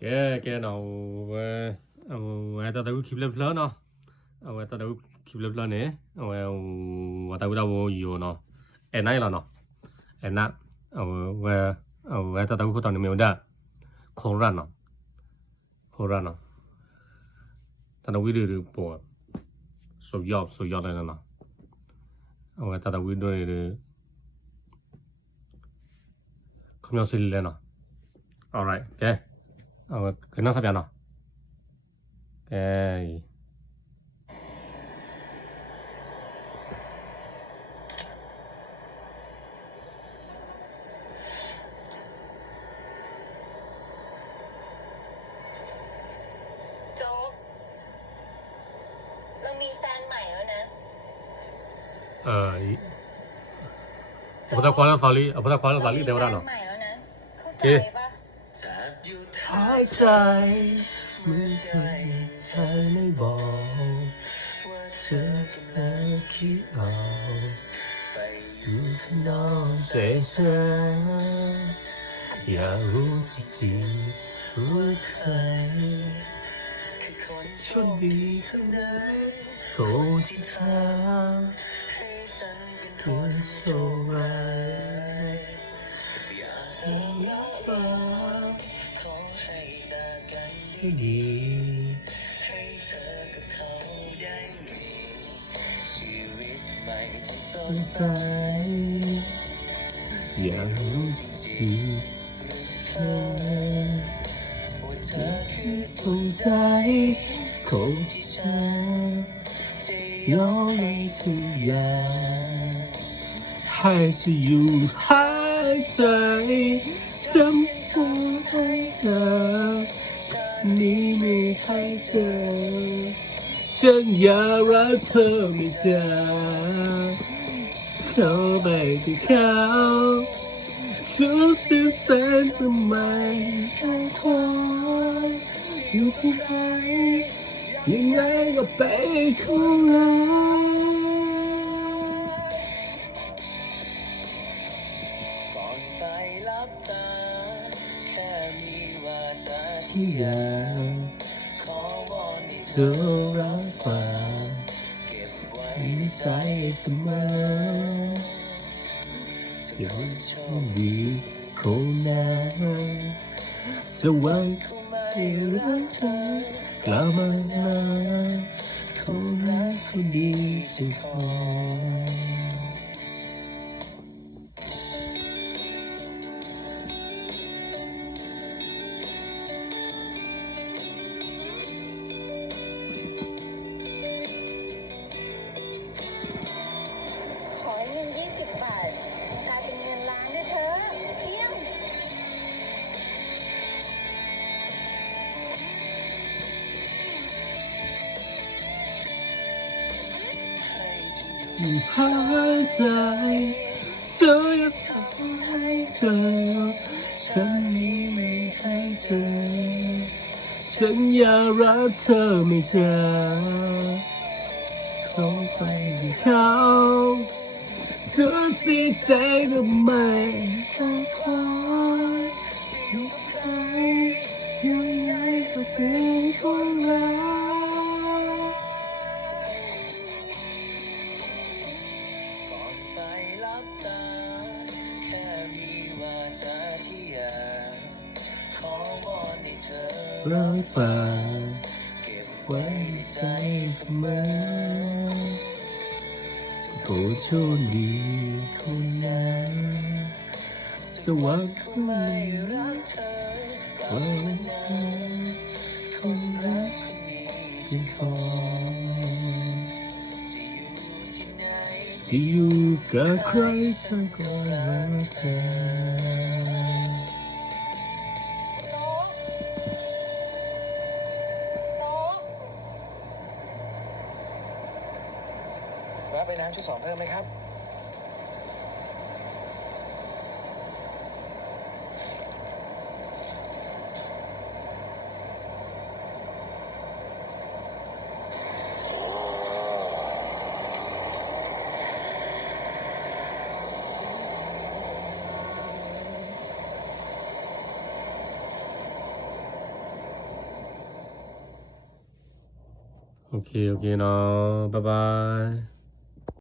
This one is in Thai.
cái nào tao tao keep lên lớn nó tao tao keep lên lớn nè và tao đâu nhiều nó em này là nó em nè tao tao cũng tao nên mình đã không ra nó tao đâu biết được bộ số giọt này nó tao tao biết được không nhau xử lý lên nó alright okay cái nó sắp nhận nó okayโจ๊กเรามีแฟนใหม่แล้วนะ不太欢乐法律，不太欢乐法律对不对呢？ ใหม่แล้วนะเข้าใจ Okay ปะ หายใจเมื่อใจเธอไม่บอกว่าเธอกำลังคิดเอาไปอยู่ข้างนอกใจฉันอยากรู้จริงๆว่าใครคือคนโชคดีข้างในคนที่เธอให้ฉันเป็นคนโชคร้ายอยากให้บอกขอให้จากกันด้วยดีให้เธอกับเขาได้มีชีวิตใหม่ที่สดใสอยากรู้จริงๆหรือเธอว่าเธอคือสนใจคนที่ฉันจะยอมให้ทุกอย่างให้ฉันอยู่หายใจจำเธอให้เธอฉันนี้ไม่ให้เธอฉันอยากรักเธอไม่จากเข้าไปที่เขาทุกสิ่งแสนสมัยทั้งคนอยู่ที่ไหนยังไงก็เป็นของเราก่อนไปลับตาแค่มีวาจาที่อยากขอวอนให้เธอรับฟังเก็บไว้ในใจเสมอจะโชคดีคนนั้นสวรรค์เขาไม่รักเธอกลับมาเขารักเขาดีจะขอขอเงิน20 บาทกลายเป็นเงินล้านด้วยเธอเที่ยง อยู่หายใจเธออยากทำให้เธอฉันนี้ไม่ให้เธอฉันอยากรักเธอไม่จากเข้าไปที่เขาเธอเสียใจก็ไม่ต้องขออยู่กับใครยังไงก็เป็นของเราก่อนไปลับตาแค่มีวาจาที่อยากขอวอนให้เธอรับฟังเก็บไว้ในใจเสมอจะโคโชคดีคนนั้นสวรรค์เขาไม่รักเธอวันนั้นคนรักคนนี้จึงขอจะอยู่กับใครฉันก็รักเธอ โจ๊ก แวะไปน้ำชุด2เพิ่มไหมครับ โอเคเนาะบ๊ายบาย